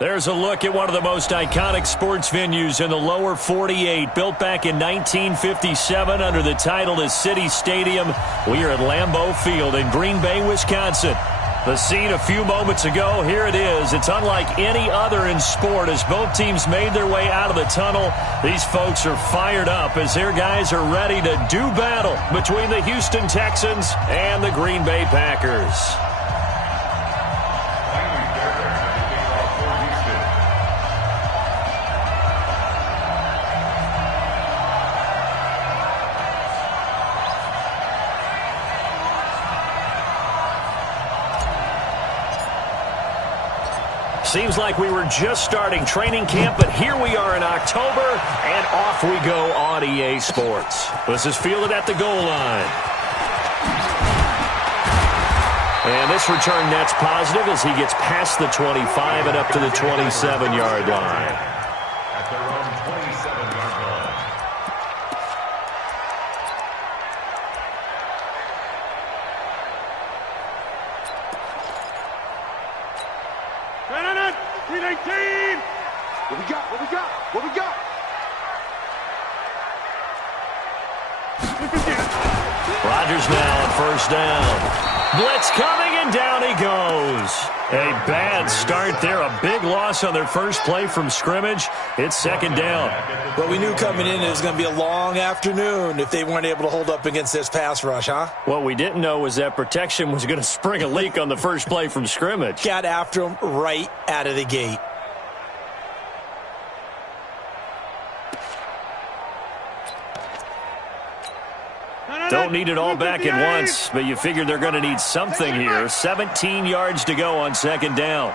There's a look at one of the most iconic sports venues in the lower 48, built back in 1957 under the title of City Stadium. We are at Lambeau Field in Green Bay, Wisconsin. The scene a few moments ago, here it is. It's unlike any other in sport as both teams made their way out of the tunnel. These folks are fired up as their guys are ready to do battle between the Houston Texans and the Green Bay Packers. Seems like we were just starting training camp, but here we are in October, and off we go on EA Sports. This is fielded at the goal line. And this return net's positive as he gets past the 25 and up to the 27-yard line. At their own 27-yard line. What we got? What we got? What we got? Rodgers now on first down. Blitz coming, and down he goes. A bad start there. A big loss on their first play from scrimmage. It's second down. Well, we knew coming in it was going to be a long afternoon if they weren't able to hold up against this pass rush, huh? What we didn't know was that protection was going to spring a leak on the first play from scrimmage. Got after him right out of the gate. Don't need it all back at once, but you figure they're going to need something here. 17 yards to go on second down.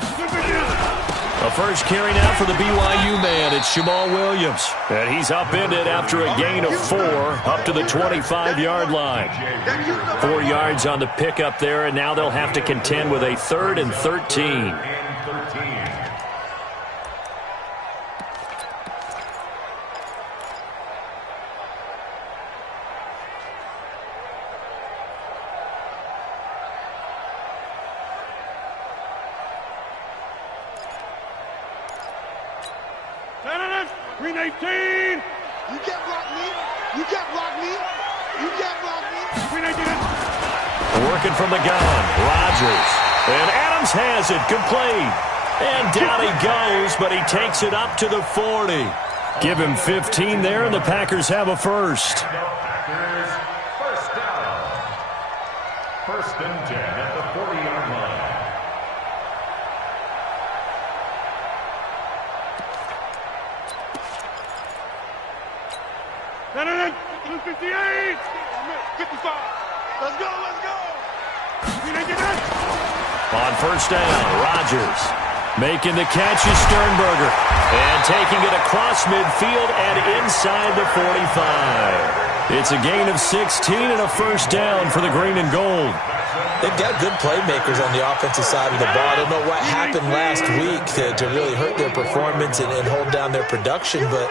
A first carry now for the BYU man. It's Jamal Williams. And he's upended after a gain of 4 up to the 25-yard line. 4 yards on the pickup there, and now they'll have to contend with a 3rd and 13. Green 18. You can't block me. You can't block me. You can't block me. Green 18. Working from the gun. Rodgers. And Adams has it. Complete. And down he goes, but he takes it up to the 40. Give him 15 there, and the Packers have a first. Packers, first down. First and 10 at the 40-yard line. No, 58. 55. Let's go, let's go. On first down, Rodgers making the catch is Sternberger. And taking it across midfield and inside the 45. It's a gain of 16 and a first down for the green and gold. They've got good playmakers on the offensive side of the ball. I don't know what happened last week to really hurt their performance and hold down their production, but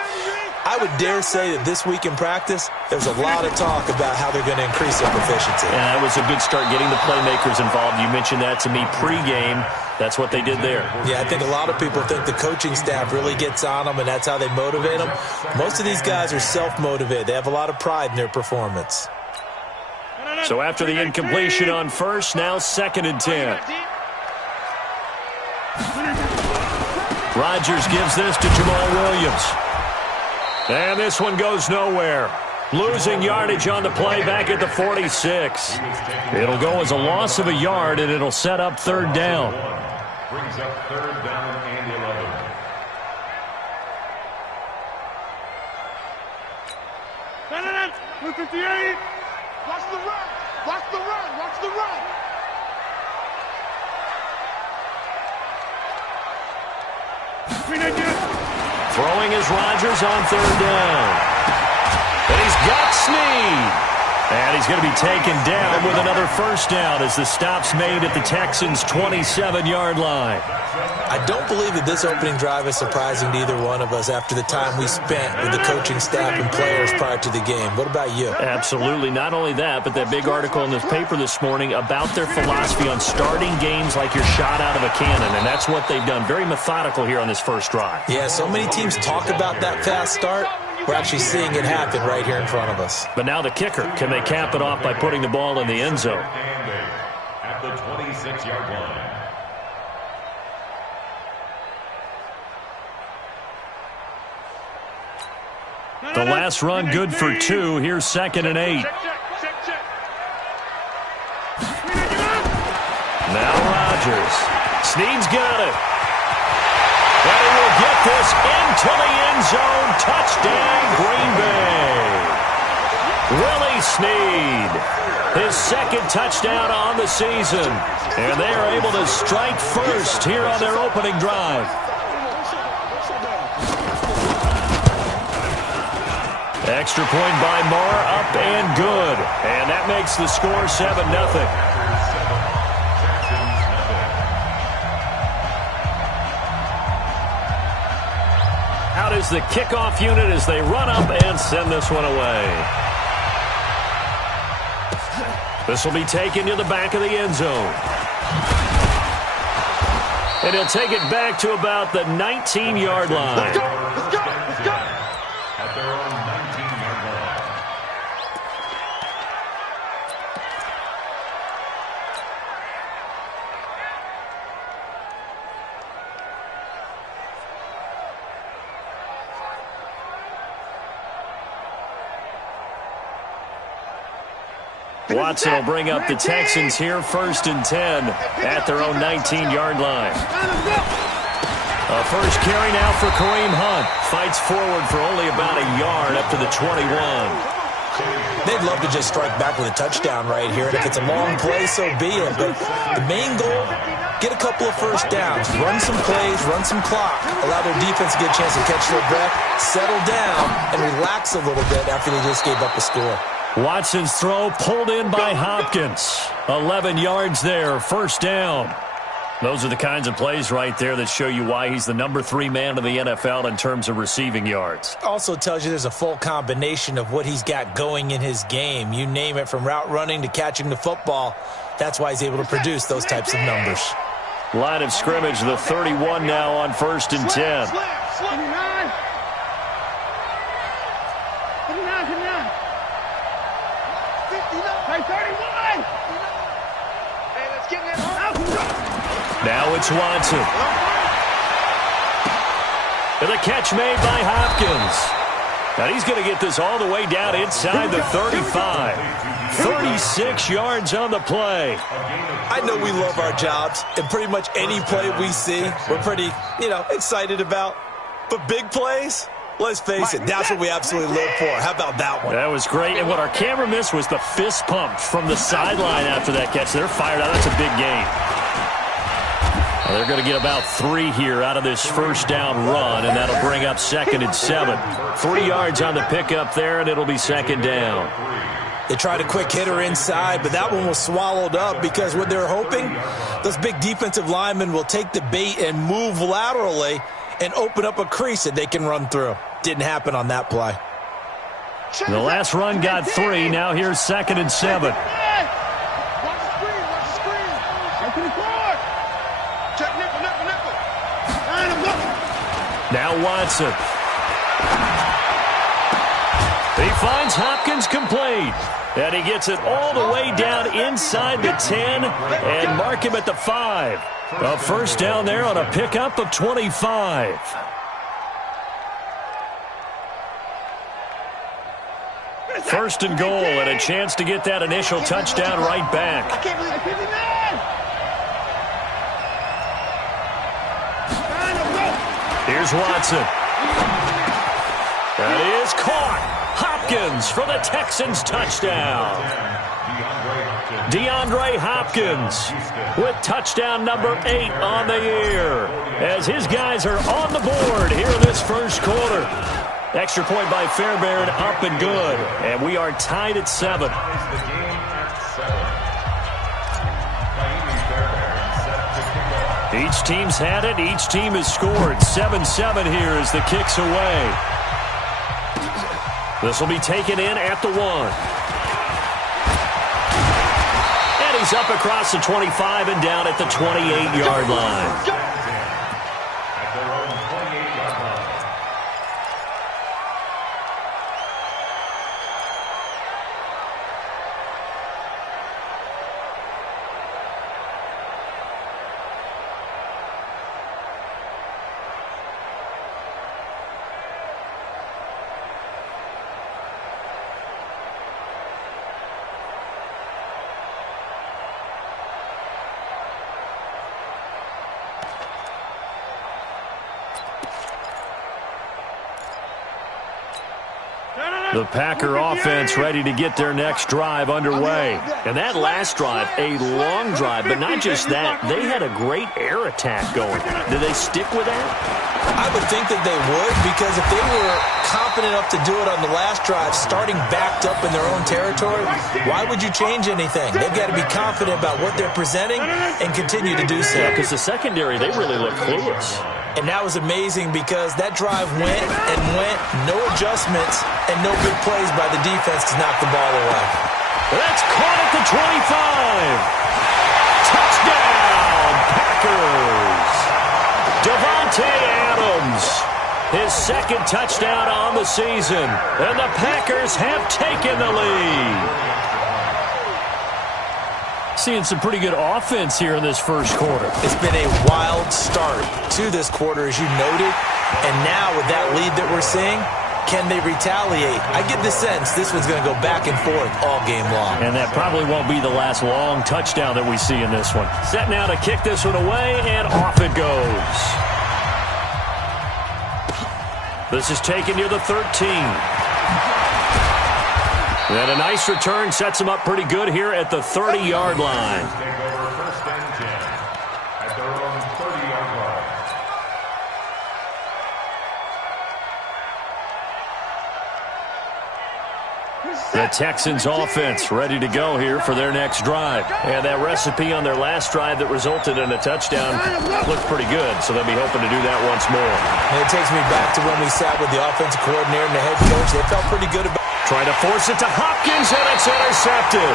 I would dare say that this week in practice, there's a lot of talk about how they're going to increase their proficiency. Yeah, that was a good start getting the playmakers involved. You mentioned that to me pregame. That's what they did there. Yeah, I think a lot of people think the coaching staff really gets on them, and that's how they motivate them. Most of these guys are self-motivated. They have a lot of pride in their performance. So after the incompletion on first, now second and 10. Rodgers gives this to Jamal Williams. And this one goes nowhere. Losing yardage on the play back at the 46. It'll go as a loss of a yard, and it'll set up third down. Brings up third down and 11. No, 58. Watch the run. Watch the run. Watch the run. Throwing is Rodgers on third down. And he's got Snead. And he's going to be taken down with another first down as the stop's made at the Texans' 27-yard line. I don't believe that this opening drive is surprising to either one of us after the time we spent with the coaching staff and players prior to the game. What about you? Absolutely. Not only that, but that big article in this paper this morning about their philosophy on starting games like you're shot out of a cannon, and that's what they've done. Very methodical here on this first drive. Yeah, so many teams talk about that fast start. We're actually seeing it happen right here in front of us. But now the kicker. Can they cap it off by putting the ball in the end zone? At the 26-yard line. The last run good for 2. Here's 2nd and 8. Now Rodgers. Snead's got it. And he will get this into the end zone. Touchdown, Green Bay. Willie Snead. His 2nd touchdown on the season. And they are able to strike first here on their opening drive. Extra point by Marr, up and good. And that makes the score 7-0. Out is the kickoff unit as they run up and send this one away. This will be taken to the back of the end zone. And he'll take it back to about the 19-yard line. Let's go! Let's go! Let's go! At their own 19-yard line. Watson will bring up the Texans here 1st and 10 at their own 19-yard line. A first carry now for Kareem Hunt. Fights forward for only about a yard up to the 21. They'd love to just strike back with a touchdown right here, and if it's a long play, so be it. But the main goal, get a couple of first downs, run some plays, run some clock, allow their defense to get a chance to catch their breath, settle down, and relax a little bit after they just gave up a score. Watson's throw pulled in by Hopkins. 11 yards there, first down. Those are the kinds of plays right there that show you why he's the number 3 man in the NFL in terms of receiving yards. Also tells you there's a full combination of what he's got going in his game. You name it, from route running to catching the football. That's why he's able to produce those types of numbers. Line of scrimmage, the 31 now on 1st and 10. 31! Hey, let's get it. Now it's Watson. And the catch made by Hopkins. And he's going to get this all the way down inside the 35. 36 yards on the play. I know we love our jobs, and pretty much any play we see, we're pretty, excited about. But big plays, let's face it, that's what we absolutely live for. How about that one? That was great. And what our camera missed was the fist pump from the sideline after that catch. They're fired out. That's a big game. Well, they're going to get about 3 here out of this first down run, and that'll bring up 2nd and 7. 3 yards on the pickup there, and it'll be 2nd down. They tried a quick hitter inside, but that one was swallowed up because what they're hoping, those big defensive linemen will take the bait and move laterally and open up a crease that they can run through. Didn't happen on that play. The last run got 3. Now here's 2nd and 7. Watch the screen, watch the screen. Go to the court. Check nickel. Line him up. Now Watson. He finds Hopkins complete. And he gets it all the way down inside the 10 and mark him at the 5. A first down there on a pickup of 25. First and goal, and a chance to get that initial touchdown right back. I can't believe it. 59. Here's Watson. That is caught. Hopkins for the Texans touchdown. DeAndre Hopkins with touchdown number 8 on the year as his guys are on the board here in this first quarter. Extra point by Fairbairn, up and good. And we are tied at 7. Each team's had it. Each team has scored. 7-7 here as the kick's away. This will be taken in at the 1. And he's up across the 25 and down at the 28-yard line. The Packer offense ready to get their next drive underway. And that last drive, a long drive, but not just that. They had a great air attack going. Do they stick with that? I would think that they would, because if they were confident enough to do it on the last drive, starting backed up in their own territory, why would you change anything? They've got to be confident about what they're presenting and continue to do so. Yeah, because the secondary, they really look clueless. And that was amazing because that drive went and went, no adjustments, and no good plays by the defense to knock the ball away. That's caught at the 25. Touchdown, Packers. Davante Adams, his second touchdown on the season. And the Packers have taken the lead. Seeing some pretty good offense here in this first quarter. It's been a wild start to this quarter, as you noted. And now with that lead that we're seeing, can they retaliate? I get the sense this one's going to go back and forth all game long. And that probably won't be the last long touchdown that we see in this one. Set now to kick this one away, and off it goes. This is taken near the 13. And a nice return sets him up pretty good here at the 30-yard line. Take over first and 10 at their own 30-yard line. The Texans offense ready to go here for their next drive. And that recipe on their last drive that resulted in a touchdown looked pretty good, so they'll be hoping to do that once more. And it takes me back to when we sat with the offensive coordinator and the head coach. They felt pretty good about trying to force it to Hopkins, and it's intercepted.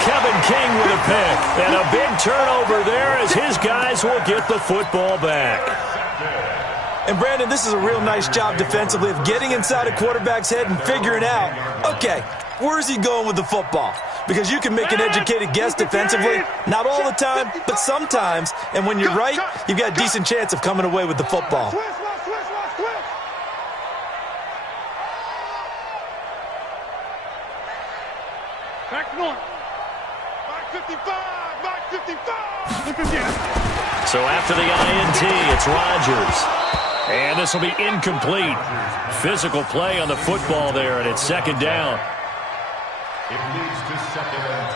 Kevin King with a pick. And a big turnover there as his guys will get the football back. And, Brandon, this is a real nice job defensively of getting inside a quarterback's head and figuring out, okay, where's he going with the football? Because you can make an educated guess defensively, not all the time, but sometimes. And when you're right, you've got a decent chance of coming away with the football. Back north. Back 55. Back 55. So after the INT, it's Rodgers. And this will be incomplete. Physical play on the football there, and it's second down. It leads to second and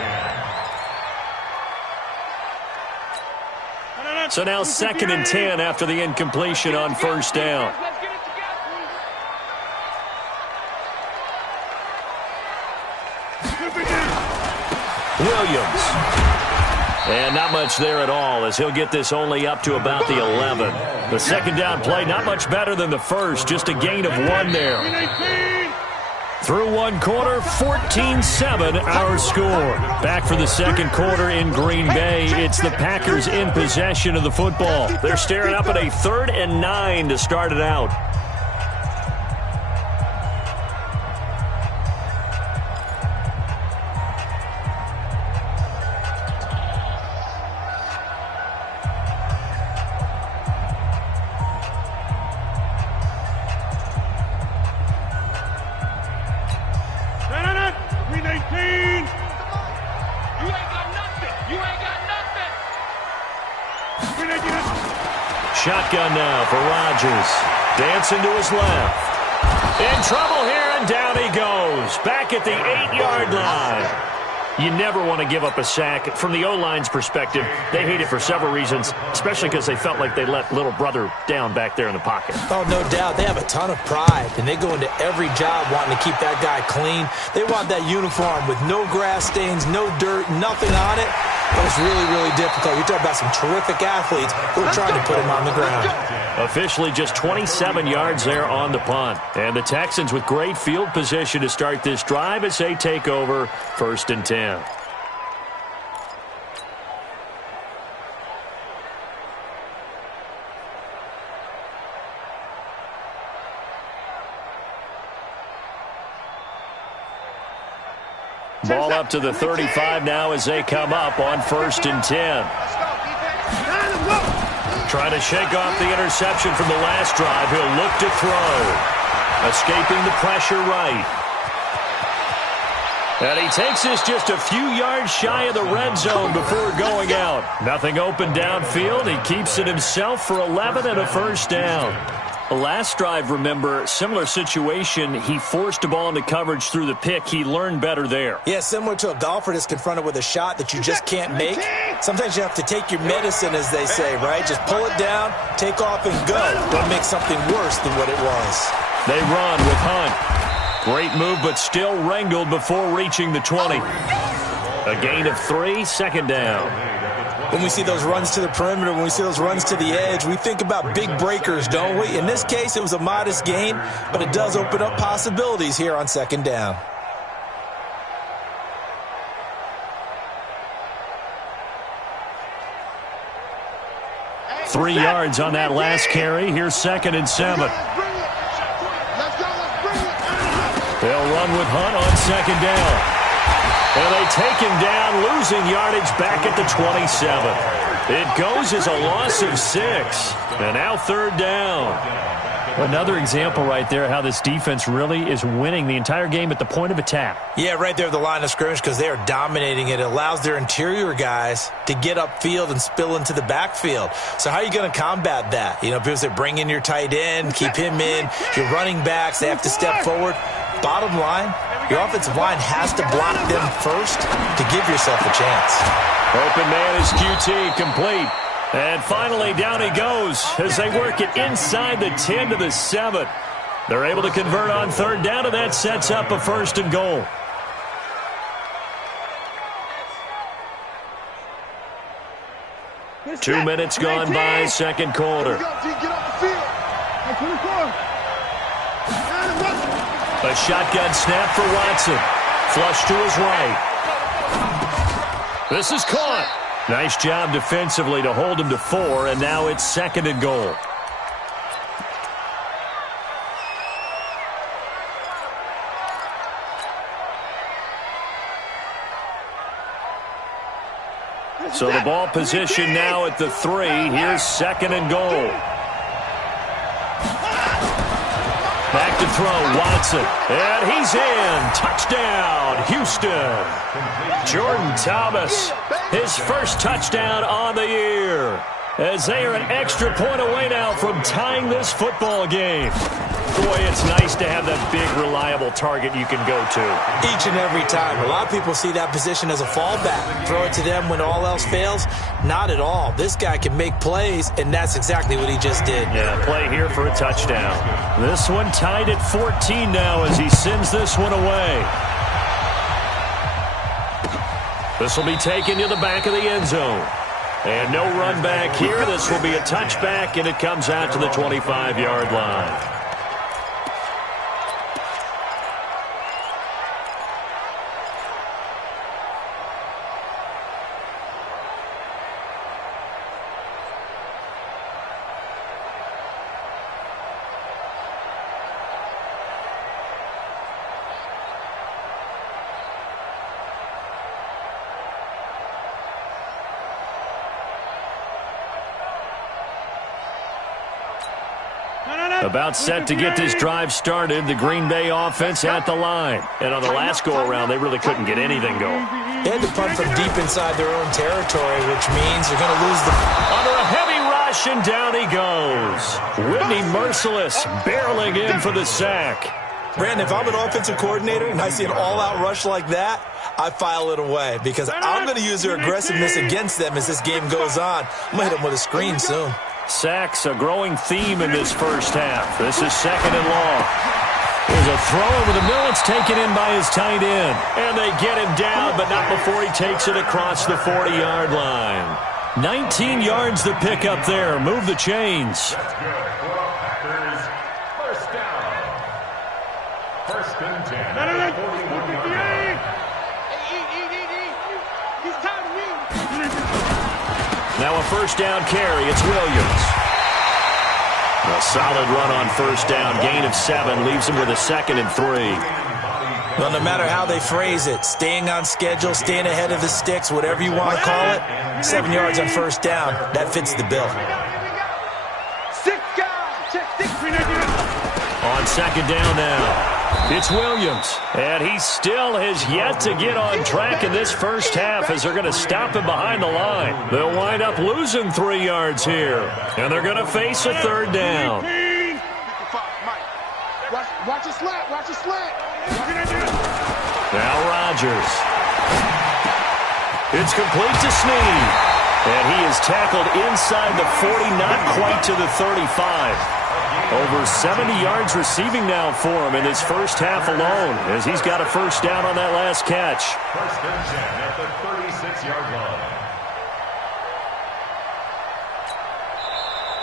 10. So now second and 10 after the incompletion on first down. Williams. And not much there at all as he'll get this only up to about the 11. The second down play, not much better than the first, just a gain of 1 there. Through one quarter, 14-7 our score. Back for the second quarter in Green Bay. It's the Packers in possession of the football. They're staring up at a 3rd and 9 to start it out. Shotgun now for Rodgers. Dancing to his left. In trouble here, and down he goes. Back at the 8-yard line. You never want to give up a sack. From the O-line's perspective, they hate it for several reasons, especially because they felt like they let little brother down back there in the pocket. Oh, no doubt. They have a ton of pride, and they go into every job wanting to keep that guy clean. They want that uniform with no grass stains, no dirt, nothing on it. But it's really, really difficult. You're talking about some terrific athletes who are trying to put him on the ground. Officially just 27 yards there on the punt. And the Texans with great field position to start this drive as they take over 1st and 10. Ball up to the 35 now as they come up on 1st and 10. Trying to shake off the interception from the last drive. He'll look to throw. Escaping the pressure right. And he takes this just a few yards shy of the red zone before going out. Nothing open downfield. He keeps it himself for 11 and a 1st down. The last drive, remember, similar situation. He forced the ball into coverage through the pick. He learned better there. Yeah, similar to a golfer that's confronted with a shot that you just can't make. Sometimes you have to take your medicine, as they say, right? Just pull it down, take off, and go. Don't make something worse than what it was. They run with Hunt. Great move, but still wrangled before reaching the 20. A gain of 3, 2nd down. When we see those runs to the perimeter, when we see those runs to the edge, we think about big breakers, don't we? In this case, it was a modest gain, but it does open up possibilities here on 2nd down. Three yards on that last carry. Here's 2nd and 7. They'll run with Hunt on 2nd down. And they take him down, losing yardage back at the 27. It goes as a loss of 6. And now 3rd down. Another example right there how this defense really is winning the entire game at the point of attack. Yeah, right there at the line of scrimmage because they are dominating it. It allows their interior guys to get upfield and spill into the backfield. So how are you going to combat that? You know, because they bring in your tight end, keep him in. Your running backs, they have to step forward. Bottom line, your offensive line has to block them first to give yourself a chance. Open man is QT, complete. And finally, down he goes as they work it inside the 10 to the 7. They're able to convert on 3rd down, and that sets up a 1st and goal. Two minutes gone by, 2nd quarter. A shotgun snap for Watson. Flush to his right. This is caught. Nice job defensively to hold him to 4, and now it's 2nd and goal. So the ball position now at the 3. Here's 2nd and goal. Back to throw, Watson. And he's in. Touchdown, Houston. Jordan Thomas, his first touchdown on the year. As they are an extra point away now from tying this football game. Boy, it's nice to have that big, reliable target you can go to. Each and every time. A lot of people see that position as a fallback. Throw it to them when all else fails. Not at all. This guy can make plays, and that's exactly what he just did. Yeah, play here for a touchdown. This one tied at 14 now as he sends this one away. This will be taken to the back of the end zone. And no run back here. This will be a touchback, and it comes out to the 25-yard line. About set to get this drive started, the Green Bay offense at the line. And on the last go-around, they really couldn't get anything going. They had to punt from deep inside their own territory, which means they're going to lose the... Under a heavy rush, and down he goes. Whitney Merciless barreling in for the sack. Brandon, if I'm an offensive coordinator and I see an all-out rush like that, I file it away because I'm going to use their aggressiveness against them as this game goes on. I'm going to hit them with a screen soon. Sacks, a growing theme in this first half. This is 2nd and long. There's a throw over the middle. It's taken in by his tight end. And they get him down, but not before he takes it across the 40-yard line. 19 yards to pick up there. Move the chains. That's good for the Packers. First down. 1st and 10 at the 41-yard line. He's tired of me. Now a first down carry. It's Williams. A solid run on first down. Gain of 7 leaves him with a 2nd and 3. Well, no matter how they phrase it, staying on schedule, staying ahead of the sticks, whatever you want to call it, 7 yards on first down, that fits the bill. 6 guys. Check 6. On 2nd down now. It's Williams, and he still has yet to get on track in this first half as they're going to stop him behind the line. They'll wind up losing 3 yards here, and they're going to face a 3rd down. Watch it slant. Watch it slant. Now Rodgers. It's complete to Snead, and he is tackled inside the 40, not quite to the 35. Over 70 yards receiving now for him in this first half alone as he's got a first down on that last catch. 1st and 10 at the 36-yard line.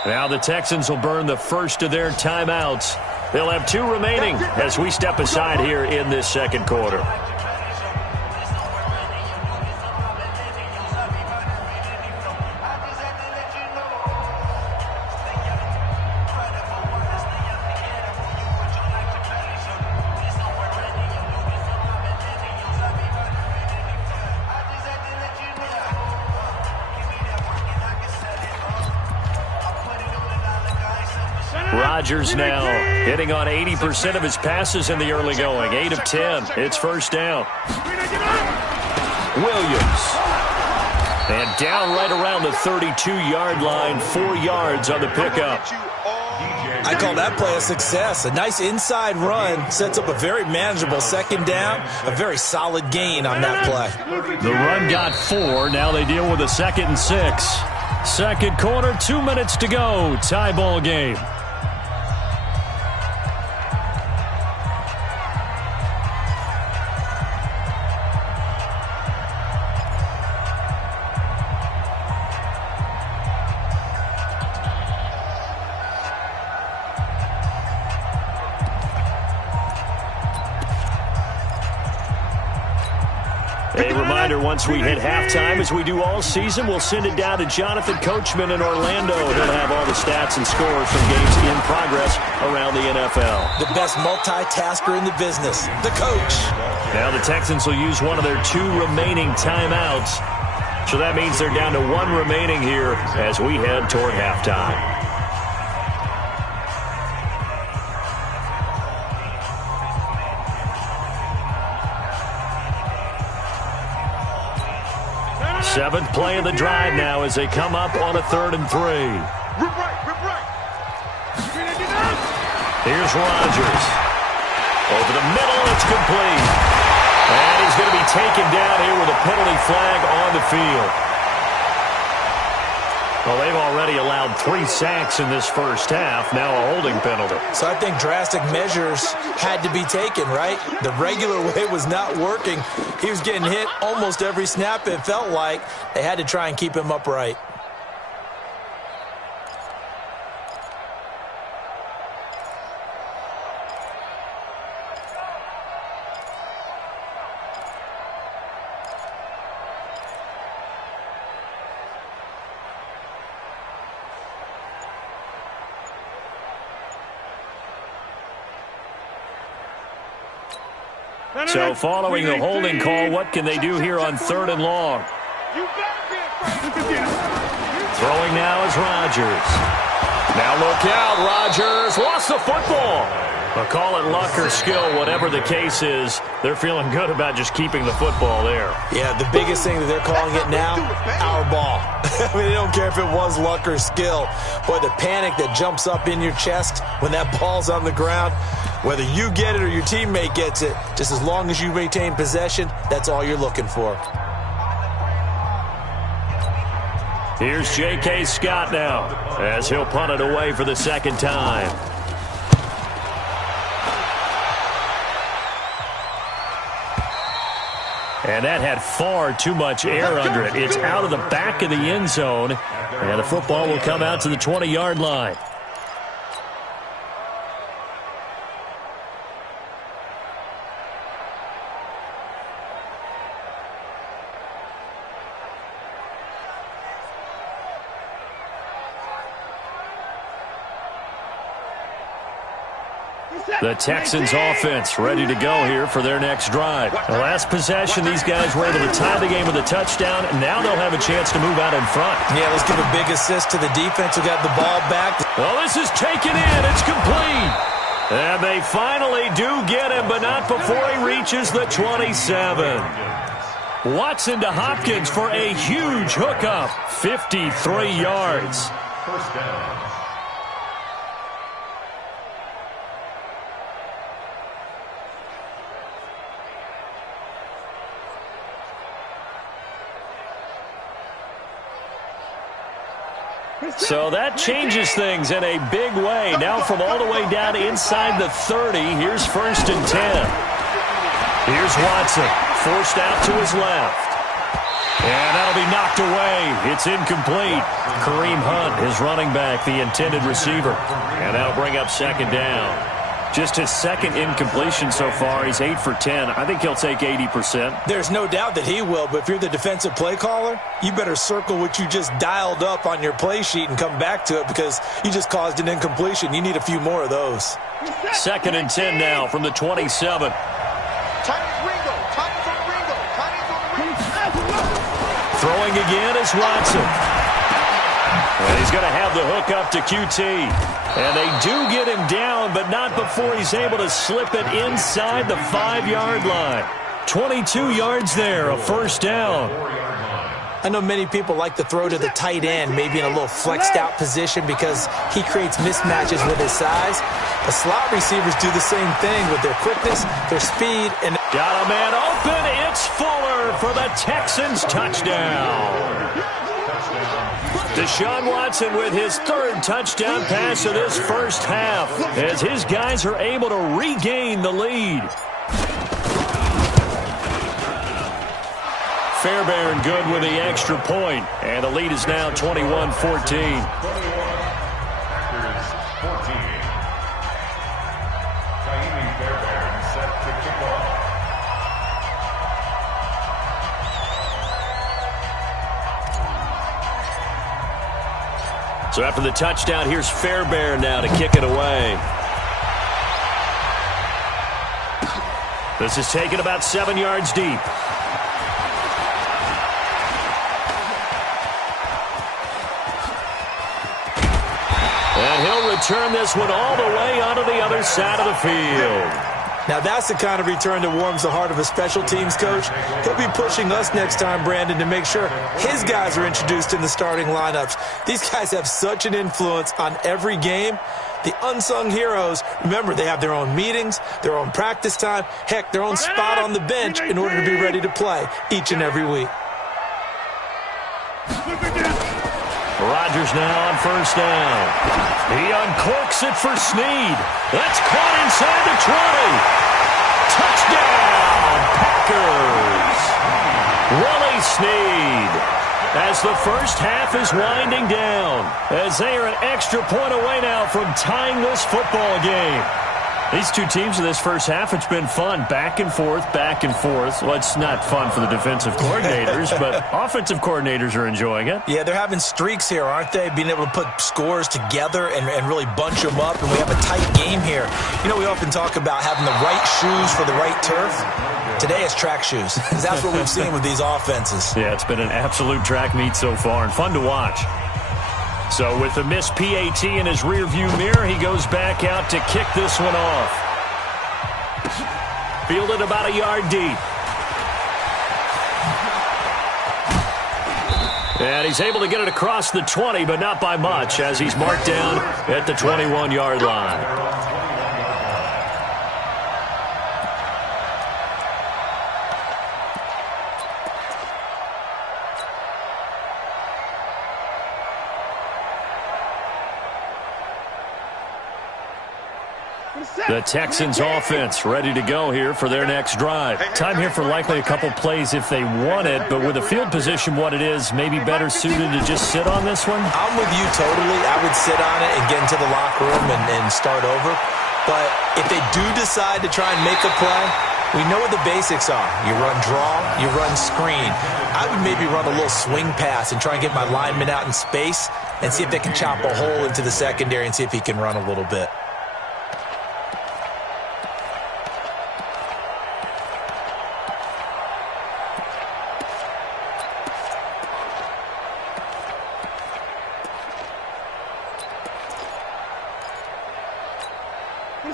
Now the Texans will burn the first of their timeouts. They'll have 2 remaining as we step aside here in this 2nd quarter. Rodgers now hitting on 80% of his passes in the early going. 8 of 10. It's first down. Williams. And down right around the 32-yard line. 4 yards on the pickup. I call that play a success. A nice inside run sets up a very manageable 2nd down. A very solid gain on that play. The run got 4. Now they deal with a 2nd and 6. 2nd quarter, 2 minutes to go. Tie ball game. A reminder, once we hit halftime, as we do all season, we'll send it down to Jonathan Coachman in Orlando. He'll have all the stats and scores from games in progress around the NFL. The best multitasker in the business, the coach. Now the Texans will use one of their 2 remaining timeouts. So that means they're down to 1 remaining here as we head toward halftime. Seventh play of the drive now as they come up on a 3rd and 3. Here's Rodgers. Over the middle, it's complete. And he's going to be taken down here with a penalty flag on the field. Well, they've already allowed 3 sacks in this first half. Now a holding penalty. So I think drastic measures had to be taken, right? The regular way was not working. He was getting hit almost every snap, it felt like. They had to try and keep him upright. So following the holding call, what can they do here on 3rd and long? Throwing now is Rodgers. Now look out, Rodgers lost the football. But call it luck or skill, whatever the case is, they're feeling good about just keeping the football there. Yeah, the biggest thing that they're calling it now, our ball. I mean, they don't care if it was luck or skill. Boy, the panic that jumps up in your chest when that ball's on the ground. Whether you get it or your teammate gets it, just as long as you retain possession, that's all you're looking for. Here's J.K. Scott now as he'll punt it away for the second time. And that had far too much air under it. It's out of the back of the end zone, and the football will come out to the 20-yard line. The Texans offense ready to go here for their next drive. The last possession, these guys were able to tie the game with a touchdown, and now they'll have a chance to move out in front. Yeah, let's give a big assist to the defense who got the ball back. Well, this is taken in. It's complete. And they finally do get him, but not before he reaches the 27. Watson to Hopkins for a huge hookup. 53 yards. First down. So that changes things in a big way. Now from all the way down inside the 30, here's 1st and 10. Here's Watson, forced out to his left. And that'll be knocked away. It's incomplete. Kareem Hunt, his running back, the intended receiver. And that'll bring up 2nd down. Just his 2nd incompletion so far. He's 8 for 10. I think he'll take 80%. There's no doubt that he will, but if you're the defensive play caller, you better circle what you just dialed up on your play sheet and come back to it because you just caused an incompletion. You need a few more of those. 2nd and 10 now from the 27. Throwing again is Watson. And he's going to have the hook up to QT. And they do get him down, but not before he's able to slip it inside the 5-yard line. 22 yards there, a 1st down. I know many people like to throw to the tight end, maybe in a little flexed out position because he creates mismatches with his size. The slot receivers do the same thing with their quickness, their speed, and... Got a man open. It's Fuller for the Texans touchdown. Deshaun Watson with his 3rd touchdown pass of this first half as his guys are able to regain the lead. Fairbairn good with the extra point, and the lead is now 21-14. So after the touchdown, here's Fairbairn now to kick it away. This is taken about 7 yards deep. And he'll return this one all the way onto the other side of the field. Now that's the kind of return that warms the heart of a special teams coach. He'll be pushing us next time, Brandon, to make sure his guys are introduced in the starting lineups. These guys have such an influence on every game. The unsung heroes, remember, they have their own meetings, their own practice time, heck, their own spot on the bench in order to be ready to play each and every week. Rodgers now on 1st down. He uncorks it for Snead. That's caught inside the 20. Touchdown, Packers. Willie Snead. As the first half is winding down, as they are an extra point away now from tying this football game. These two teams in this first half, it's been fun. Back and forth, back and forth. Well, it's not fun for the defensive coordinators, but offensive coordinators are enjoying it. Yeah, they're having streaks here, aren't they? Being able to put scores together and really bunch them up, and we have a tight game here. You know, we often talk about having the right shoes for the right turf. Today it's track shoes, because that's what we've seen with these offenses. Yeah, it's been an absolute track meet so far, and fun to watch. So with the missed PAT in his rearview mirror, he goes back out to kick this one off. Fielded about a yard deep. And he's able to get it across the 20, but not by much, as he's marked down at the 21-yard line. The Texans offense ready to go here for their next drive. Time here for likely a couple plays if they want it, but with the field position what it is, maybe better suited to just sit on this one? I'm with you totally. I would sit on it and get into the locker room and start over. But if they do decide to try and make a play, we know what the basics are. You run draw, you run screen. I would maybe run a little swing pass and try and get my lineman out in space and see if they can chop a hole into the secondary and see if he can run a little bit.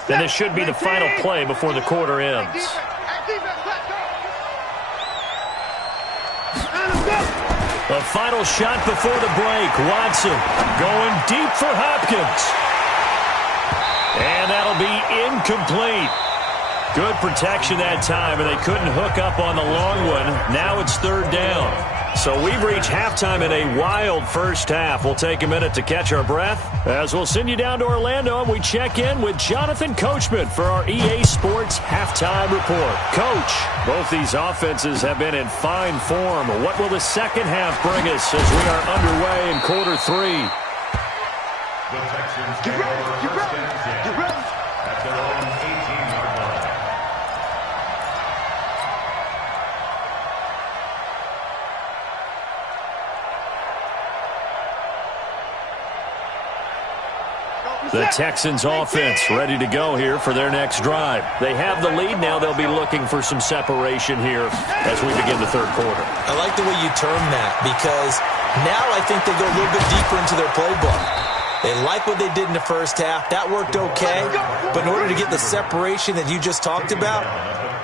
And this should be the final play before the quarter ends. The final shot before the break. Watson going deep for Hopkins. And that'll be incomplete. Good protection that time, and they couldn't hook up on the long one. Now it's third down. So we've reached halftime in a wild first half. We'll take a minute to catch our breath as we'll send you down to Orlando and we check in with Jonathan Coachman for our EA Sports Halftime Report. Coach, both these offenses have been in fine form. What will the second half bring us as we are underway in quarter three? The Texans get over first and 10 at their own 18-yard line. The Texans offense ready to go here for their next drive. They have the lead now. They'll be looking for some separation here as we begin the third quarter. I like the way you term that because now I think they go a little bit deeper into their playbook. They like what they did in the first half. That worked okay. But in order to get the separation that you just talked about,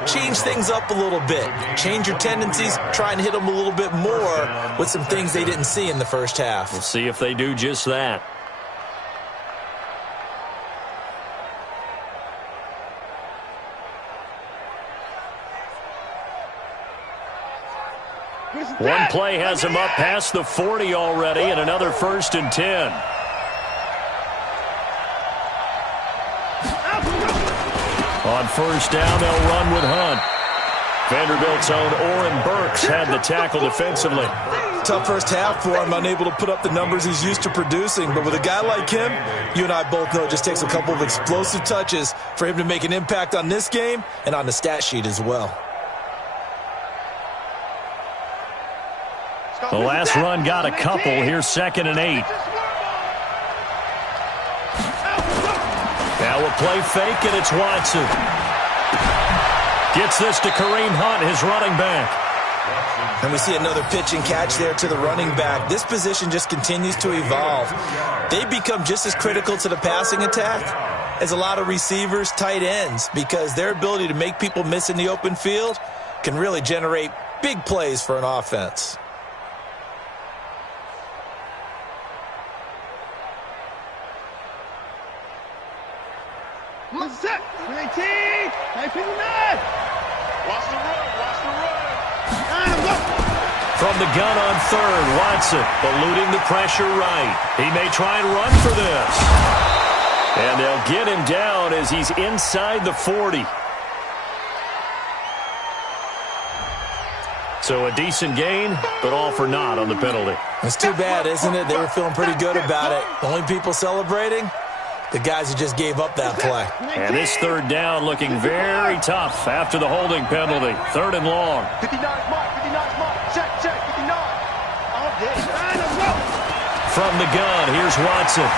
change things up a little bit. Change your tendencies. Try and hit them a little bit more with some things they didn't see in the first half. We'll see if they do just that. One play has him up past the 40 already, and another 1st and 10. On first down, they'll run with Hunt. Vanderbilt's own Oren Burks had the tackle defensively. Tough first half for him, unable to put up the numbers he's used to producing. But with a guy like him, you and I both know it just takes a couple of explosive touches for him to make an impact on this game and on the stat sheet as well. The last run got a couple. Here's 2nd and 8. Now a play fake, and it's Watson. Gets this to Kareem Hunt, his running back. And we see another pitch and catch there to the running back. This position just continues to evolve. They become just as critical to the passing attack as a lot of receivers, tight ends, because their ability to make people miss in the open field can really generate big plays for an offense. Set. 19. Watch the run. Watch the run. From the gun on third, Watson eluding the pressure right. He may try and run for this. And they'll get him down as he's inside the 40. So a decent gain, but all for naught on the penalty. It's too bad, isn't it? They were feeling pretty good about it. The only people celebrating, the guys who just gave up that play. And this third down looking very tough after the holding penalty. 3rd and long. 59 mark. Check. 59. All day. From the gun, here's Watson.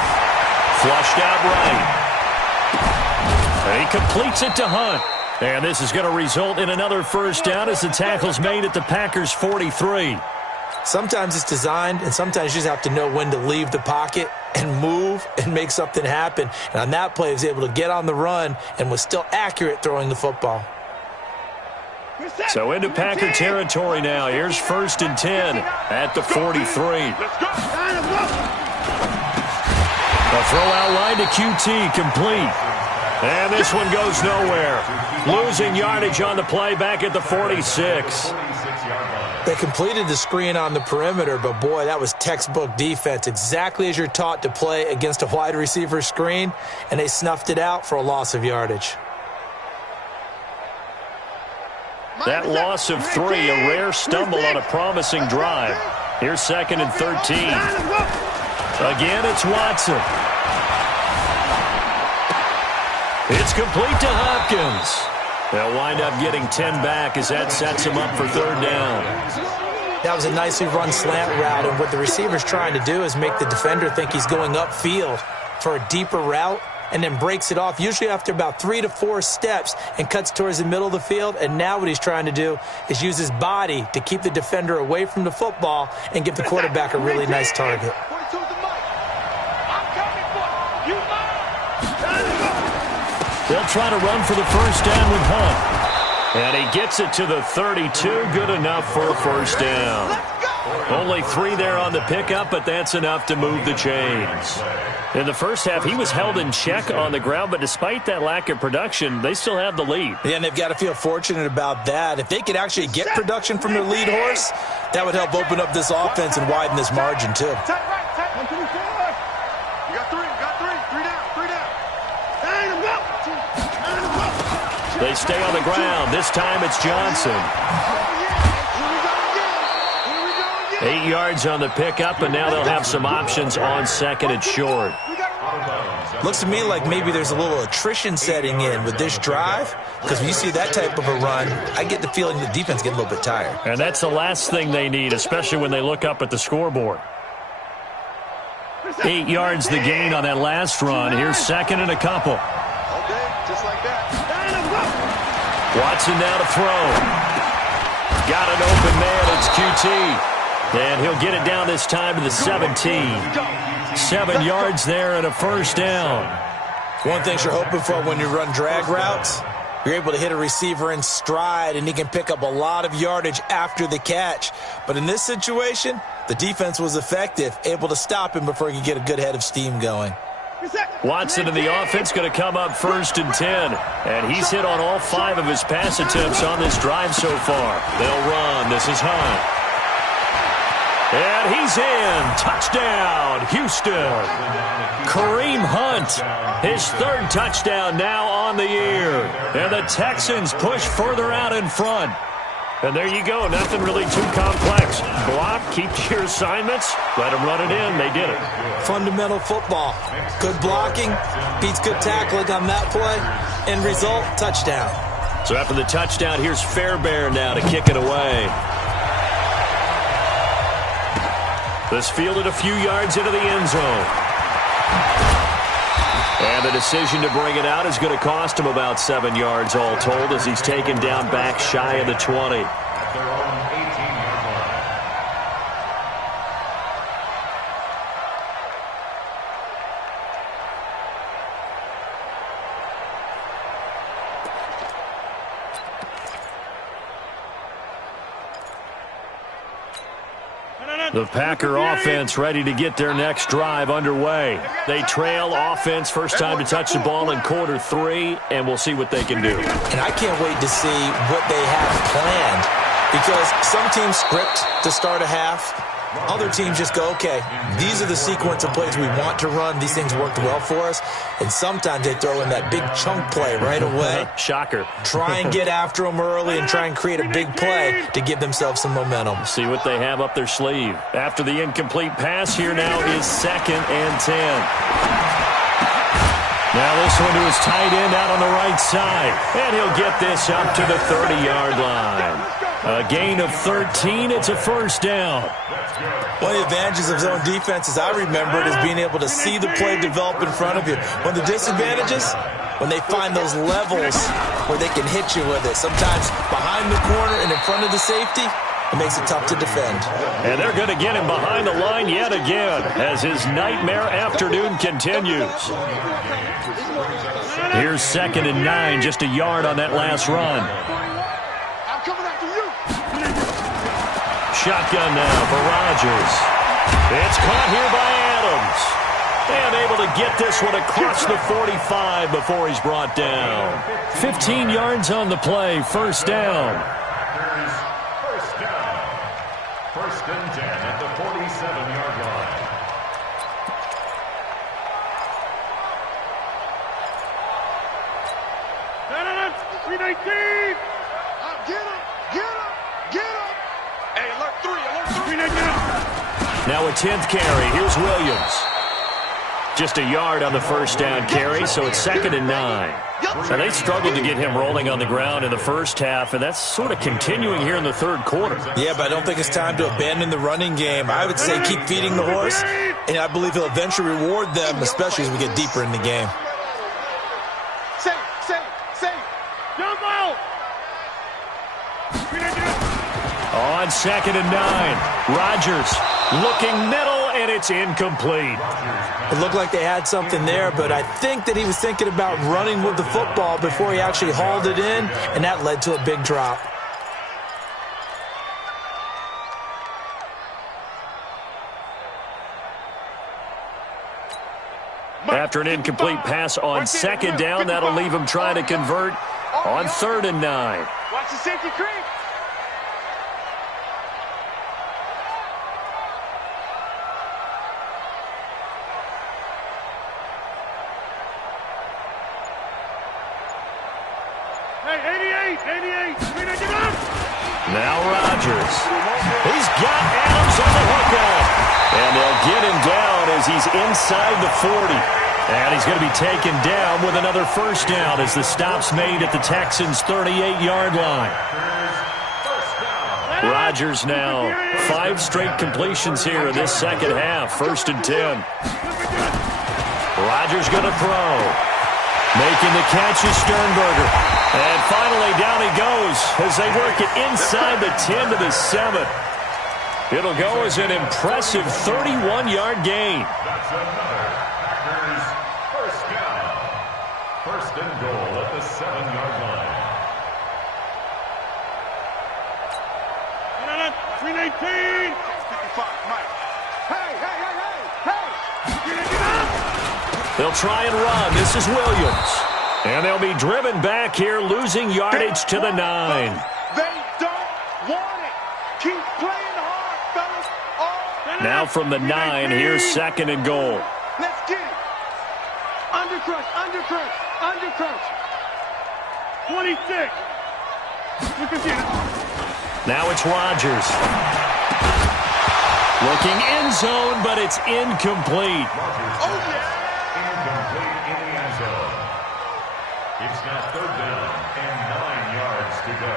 Flushed out right. And he completes it to Hunt. And this is going to result in another first down as the tackle's made at the Packers' 43. Sometimes it's designed, and sometimes you just have to know when to leave the pocket and move and make something happen. And on that play, he was able to get on the run and was still accurate throwing the football. So into Packer territory now. Here's 1st and 10 at the 43. A throw out line to QT, complete. And this one goes nowhere. Losing yardage on the play back at the 46. 46-yard line. They completed the screen on the perimeter, but boy, that was textbook defense. Exactly as you're taught to play against a wide receiver screen, and they snuffed it out for a loss of yardage. That loss of 3, a rare stumble on a promising drive. Here's 2nd and 13. Again, it's Watson. It's complete to Hopkins. They'll wind up getting 10 back as that sets him up for 3rd down. That was a nicely run slant route, and what the receiver's trying to do is make the defender think he's going upfield for a deeper route, and then breaks it off, usually after about 3 to 4 steps, and cuts towards the middle of the field. And now what he's trying to do is use his body to keep the defender away from the football and give the quarterback a really nice target. They'll try to run for the 1st down with Hunt. And he gets it to the 32. Good enough for a 1st down. Only 3 there on the pickup, but that's enough to move the chains. In the first half, he was held in check on the ground, but despite that lack of production, they still have the lead. Yeah, and they've got to feel fortunate about that. If they could actually get production from their lead horse, that would help open up this offense and widen this margin, too. They stay on the ground. This time it's Johnson. 8 yards on the pickup, and now they'll have some options on 2nd and short. Looks to me like maybe there's a little attrition setting in with this drive, because when you see that type of a run, I get the feeling the defense getting a little bit tired. And that's the last thing they need, especially when they look up at the scoreboard. 8 yards the gain on that last run. Here's 2nd and a couple. Just like that. Watson now to throw. Got an open man. It's QT. And he'll get it down this time to the 17. 7 yards there and a 1st down. One thing you're hoping for when you run drag routes, you're able to hit a receiver in stride, and he can pick up a lot of yardage after the catch. But in this situation, the defense was effective, able to stop him before he could get a good head of steam going. Watson and the offense going to come up 1st and 10. And he's hit on all 5 of his pass attempts on this drive so far. They'll run. This is Hunt. And he's in. Touchdown, Houston. Kareem Hunt, his 3rd touchdown now on the year. And the Texans push further out in front. And there you go. Nothing really too complex. Block, keep to your assignments, let them run it in. They did it. Fundamental football. Good blocking, beats good tackling on that play. End result, touchdown. So after the touchdown, here's Fairbairn now to kick it away. This fielded a few yards into the end zone. And the decision to bring it out is going to cost him about 7 yards all told as he's taken down back shy of the 20. The Packer offense ready to get their next drive underway. They trail offense, first time to touch the ball in quarter 3, and we'll see what they can do. And I can't wait to see what they have planned, because some teams script to start a half. Other teams just go, okay, these are the sequence of plays we want to run. These things worked well for us. And sometimes they throw in that big chunk play right away. Shocker. Try and get after them early and try and create a big play to give themselves some momentum. See what they have up their sleeve. After the incomplete pass, here now is 2nd and 10. Now this one to his tight end out on the right side. And he'll get this up to the 30-yard line. A gain of 13. It's a 1st down. One of the advantages of zone defense, as I remember it, is being able to see the play develop in front of you. One of the disadvantages, when they find those levels where they can hit you with it. Sometimes behind the corner and in front of the safety, it makes it tough to defend. And they're going to get him behind the line yet again as his nightmare afternoon continues. Here's 2nd and 9, just a yard on that last run. Shotgun now for Rodgers. It's caught here by Adams. And able to get this one across the 45 before he's brought down. 15 yards on the play, 1st down. First and 10 at the 47-yard line. Get him! Get him! Get him! Hey, alert 3, alert 3! Now a 10th carry. Here's Williams. Just a yard on the first down carry, so it's 2nd and 9. Now they struggled to get him rolling on the ground in the first half, and that's sort of continuing here in the third quarter. Yeah, but I don't think it's time to abandon the running game. I would say keep feeding the horse, and I believe he'll eventually reward them, especially as we get deeper in the game. Jump out! On 2nd and 9, Rodgers looking middle, and it's incomplete. It looked like they had something there, but I think that he was thinking about running with the football before he actually hauled it in, and that led to a big drop. After an incomplete pass on 2nd down, that'll leave him trying to convert on 3rd and 9. Watch the safety creep! Hey, 88! Now Rodgers. He's got Adams on the hookup. And they'll get him down as he's inside the 40. And he's going to be taken down with another first down as the stop's made at the Texans' 38-yard line. Rodgers now 5 straight completions here in this second half. 1st and 10. Rodgers going to throw. Making the catch is Sternberger. And finally down he goes as they work it inside the 10 to the 7. It'll go as an impressive 31-yard gain. That's another Packers first down. 1st and goal at the 7-yard line. 319! 55, Mike. Hey! They'll try and run. This is Williams. And they'll be driven back here, losing yardage to the 9. They don't want it. Keep playing hard, fellas. Now from the 9, here's 2nd and goal. Let's get it. Undercrunch. 26. Look at this. Now it's Rodgers. Looking end zone, but it's incomplete. Oh, yeah. Incomplete in the end zone. It's now 3rd down and 9 yards to go.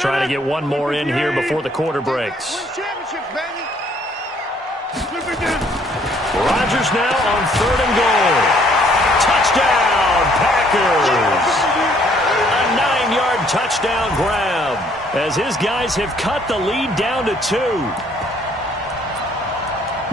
Trying to get one more in here before the quarter breaks. Rodgers now on 3rd and goal. Touchdown, Packers! A 9-yard touchdown grab as his guys have cut the lead down to 2.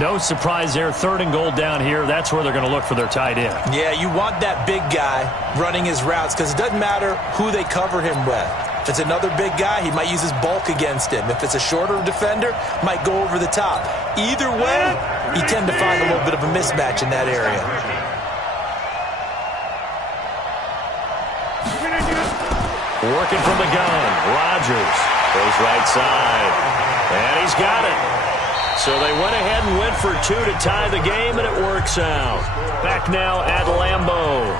No surprise there, 3rd and goal down here. That's where they're going to look for their tight end. Yeah, you want that big guy running his routes because it doesn't matter who they cover him with. If it's another big guy, he might use his bulk against him. If it's a shorter defender, might go over the top. Either way, you tend to find a little bit of a mismatch in that area. Working from the gun, Rodgers goes right side, and he's got it. So they went ahead and went for 2 to tie the game, and it works out. Back now at Lambeau,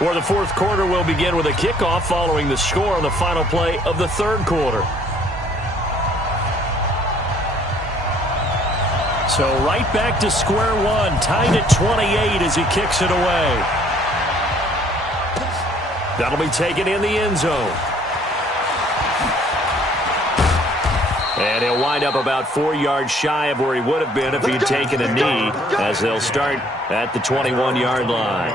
where the 4th quarter will begin with a kickoff following the score on the final play of the 3rd quarter. So right back to square one, tied at 28 as he kicks it away. That'll be taken in the end zone. And he'll wind up about 4 yards shy of where he would have been if he'd taken a knee, as they'll start at the 21-yard line.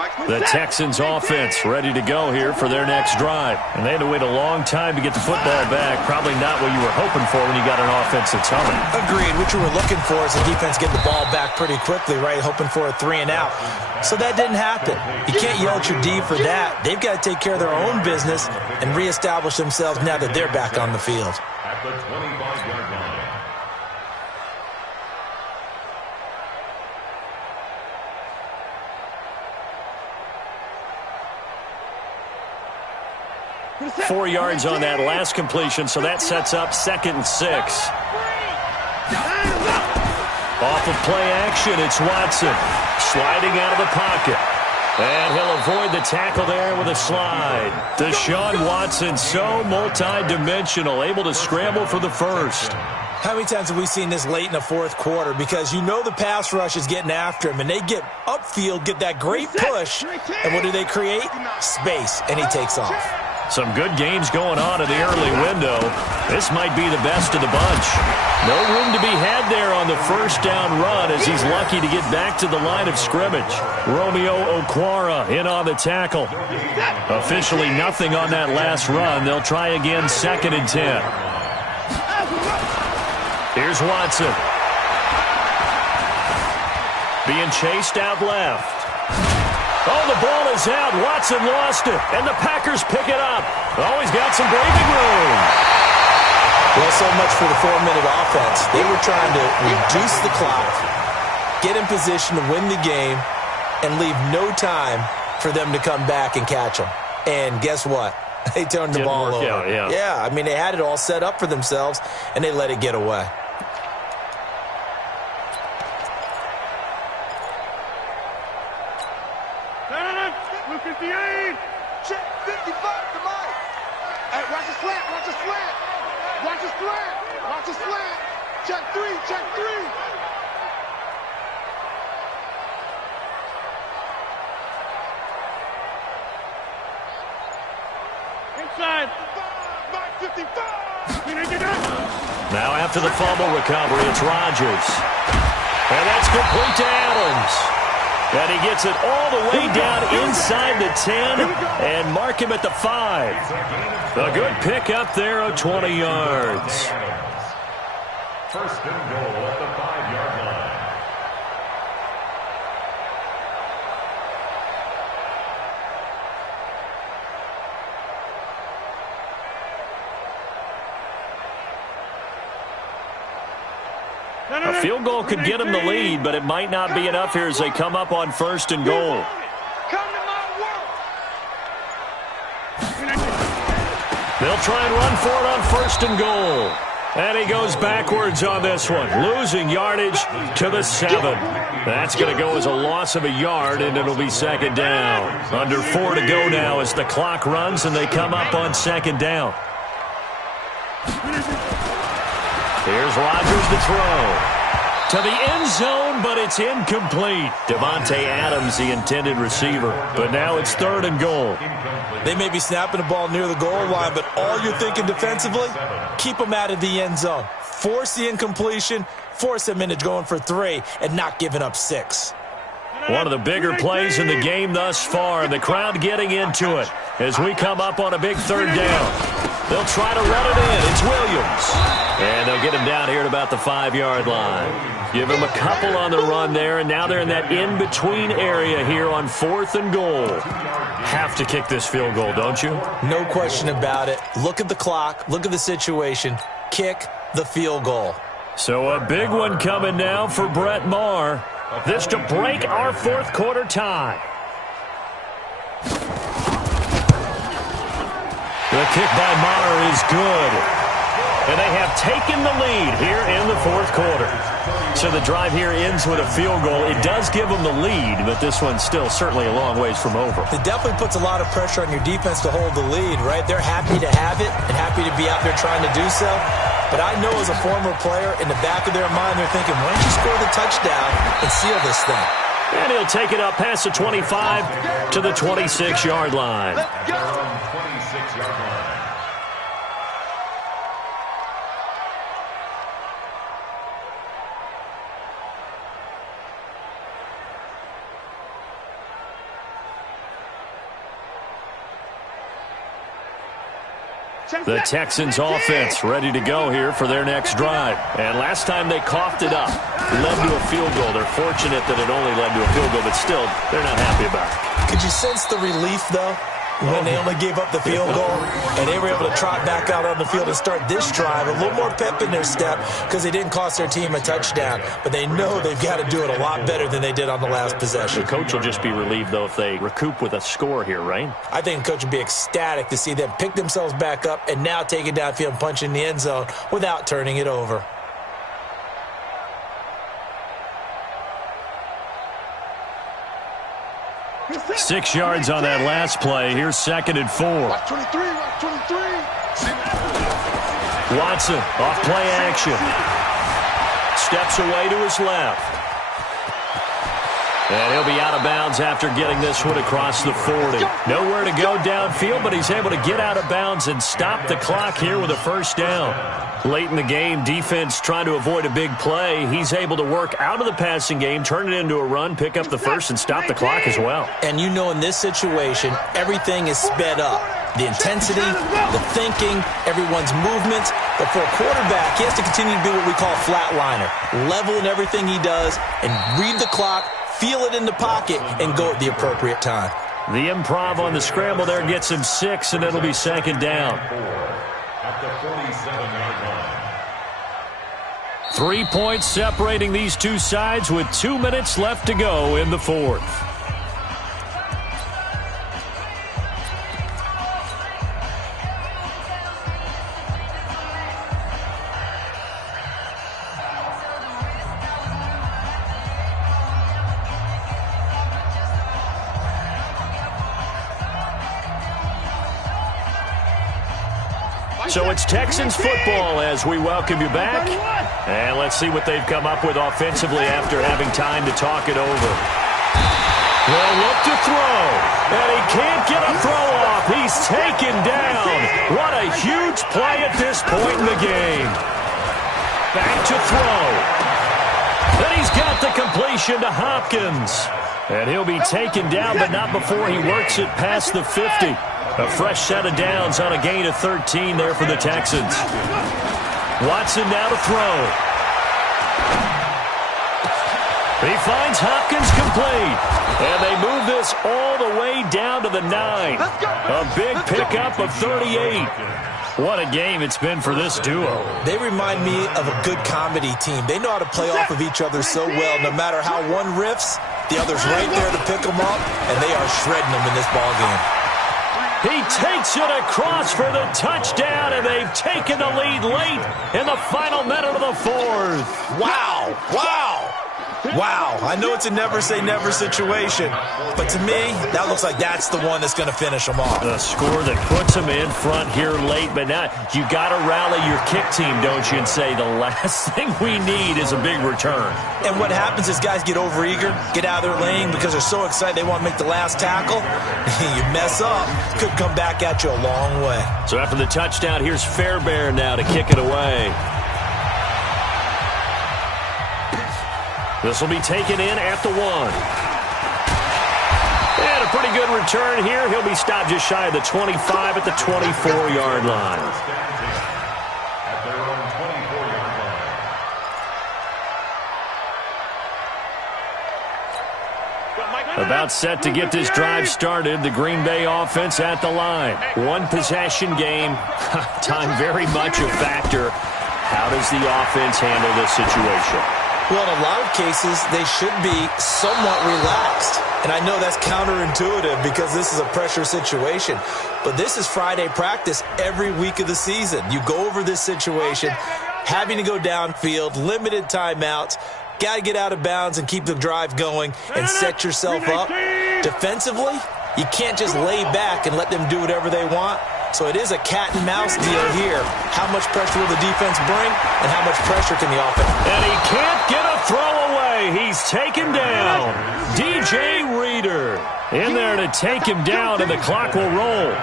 The Texans offense ready to go here for their next drive. And they had to wait a long time to get the football back. Probably not what you were hoping for when you got an offense that's humming. Agreed. What you were looking for is the defense getting the ball back pretty quickly, right? Hoping for a 3 and out. So that didn't happen. You can't yell at your D for that. They've got to take care of their own business and reestablish themselves now that they're back on the field. At the 25-yard line. Four yards on that last completion, so that sets up 2nd and 6. Off of play action, it's Watson sliding out of the pocket. And he'll avoid the tackle there with a slide. Deshaun Watson, so multi-dimensional, able to scramble for the first. How many times have we seen this late in the fourth quarter? Because you know the pass rush is getting after him, and they get upfield, get that great push, and what do they create? Space, and he takes off. Some good games going on in the early window. This might be the best of the bunch. No room to be had there on the first down run as he's lucky to get back to the line of scrimmage. Romeo Okwara in on the tackle. Officially nothing on that last run. They'll try again 2nd and 10. Here's Watson. Being chased out left. Oh, the ball is out. Watson lost it, and the Packers pick it up. Oh, he's got some breathing room. Well, so much for the 4-minute offense. They were trying to reduce the clock, get in position to win the game, and leave no time for them to come back and catch them. And guess what? They turned the ball over. Yeah, I mean, they had it all set up for themselves, and they let it get away. Blue 58. Check 55 to Mike. Hey, watch the slant, watch the slant. Watch the slant, watch the slant. Check 3, check 3. Inside. Mike 55. Now after the fumble recovery, it's Rodgers. And that's complete to Adams. And he gets it all the way down inside the 10 and mark him at the 5. A good pick up there of 20 yards. First and goal at the 5-yard line. A field goal could get them the lead, but it might not be enough here as they come up on 1st and goal. They'll try and run for it on 1st and goal. And he goes backwards on this one, losing yardage to the 7. That's going to go as a loss of a yard, and it'll be 2nd down. Under 4 to go now as the clock runs, and they come up on 2nd down. Here's Rodgers to throw. To the end zone, but it's incomplete. Devontae Adams, the intended receiver. But now it's 3rd and goal. They may be snapping the ball near the goal line, but all you're thinking defensively, keep them out of the end zone. Force the incompletion, force them into going for 3, and not giving up 6. One of the bigger plays in the game thus far, and the crowd getting into it as we come up on a big 3rd down. They'll try to run it in. It's Williams. And they'll get him down here at about the 5-yard line. Give him a couple on the run there, and now they're in that in-between area here on 4th and goal. Have to kick this field goal, don't you? No question about it. Look at the clock. Look at the situation. Kick the field goal. So a big one coming now for Brett Maher. This to break our 4th quarter tie. The kick by Maher is good. And they have taken the lead here in the 4th quarter. So the drive here ends with a field goal. It does give them the lead, but this one's still certainly a long ways from over. It definitely puts a lot of pressure on your defense to hold the lead, right? They're happy to have it and happy to be out there trying to do so. But I know as a former player, in the back of their mind, they're thinking, why don't you score the touchdown and seal this thing? And he'll take it up past the 25 to the 26-yard line. Let's go. 26-yard line. The Texans offense ready to go here for their next drive. And last time they coughed it up, led to a field goal. They're fortunate that it only led to a field goal, but still, they're not happy about it. Could you sense the relief, though, when they only gave up the field goal and they were able to trot back out on the field and start this drive? A little more pep in their step because they didn't cost their team a touchdown, but they know they've got to do it a lot better than they did on the last possession. The coach will just be relieved, though, if they recoup with a score here, right? I think the coach would be ecstatic to see them pick themselves back up and now take it downfield and punch in the end zone without turning it over. Six yards on that last play. Here's 2nd and 4. Watch 23, watch 23. Watson, off play action. Steps away to his left. And he'll be out of bounds after getting this one across the 40. Nowhere to go downfield, but he's able to get out of bounds and stop the clock here with a first down. Late in the game, defense trying to avoid a big play. He's able to work out of the passing game, turn it into a run, pick up the first, and stop the clock as well. And you know in this situation, everything is sped up. The intensity, the thinking, everyone's movements. But for a quarterback, he has to continue to be what we call a flatliner. Level in everything he does and read the clock, feel it in the pocket, and go at the appropriate time. The improv on the scramble there gets him 6, and it'll be 2nd down. At the 47-yard line. 3 points separating these two sides with 2 minutes left to go in the 4th. So it's Texans football as we welcome you back. And let's see what they've come up with offensively after having time to talk it over. They'll look to throw, and he can't get a throw off. He's taken down. What a huge play at this point in the game. Back to throw. And he's got the completion to Hopkins. And he'll be taken down, but not before he works it past the 50. A fresh set of downs on a gain of 13 there for the Texans. Watson now to throw. He finds Hopkins complete. And they move this all the way down to the 9. A big pickup of 38. What a game it's been for this duo. They remind me of a good comedy team. They know how to play off of each other so well. No matter how one riffs, the other's right there to pick them up, and they are shredding them in this ballgame. He takes it across for the touchdown, and they've taken the lead late in the final minute of the 4th. Wow, wow, wow. I know it's a never-say-never situation, but to me, that looks like that's the one that's going to finish them off. A score that puts them in front here late, but now you got to rally your kick team, don't you, and say the last thing we need is a big return. And what happens is guys get overeager, get out of their lane because they're so excited they want to make the last tackle. You mess up, could come back at you a long way. So after the touchdown, here's Fairbairn now to kick it away. This will be taken in at the 1. And a pretty good return here. He'll be stopped just shy of the 25 at the 24-yard line. At their own 24-yard line. About set to get this drive started. The Green Bay offense at the line. One possession game. Time very much a factor. How does the offense handle this situation? Well, in a lot of cases, they should be somewhat relaxed. And I know that's counterintuitive because this is a pressure situation. But this is Friday practice every week of the season. You go over this situation, having to go downfield, limited timeouts, got to get out of bounds and keep the drive going and set yourself up. Defensively, you can't just lay back and let them do whatever they want. So it is a cat and mouse deal here. How much pressure will the defense bring and how much pressure can the offense? And he can't get a throw away. He's taken down. DJ Reader in there to take him down, and the clock will roll.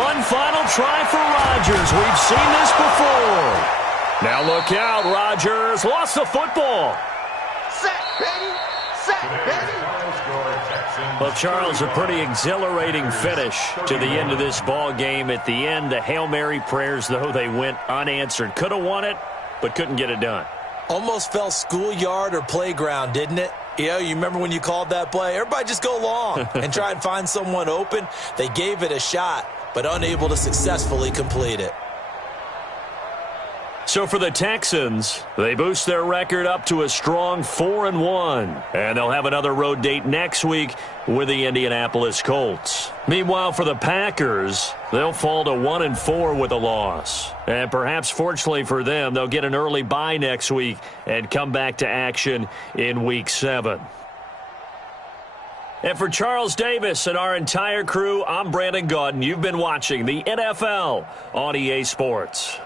One final try for Rodgers. We've seen this before. Now look out, Rodgers lost the football. Sack, baby! Sack, baby! Well, Charles, a pretty exhilarating finish to the end of this ball game. At the end, the Hail Mary prayers, though, they went unanswered. Could have won it, but couldn't get it done. Almost felt schoolyard or playground, didn't it? Yeah, you remember when you called that play? Everybody just go long and try and find someone open. They gave it a shot, but unable to successfully complete it. So for the Texans, they boost their record up to a strong 4-1. And they'll have another road date next week with the Indianapolis Colts. Meanwhile, for the Packers, they'll fall to 1-4 with a loss. And perhaps fortunately for them, they'll get an early bye next week and come back to action in Week 7. And for Charles Davis and our entire crew, I'm Brandon Gaudin. You've been watching the NFL on EA Sports.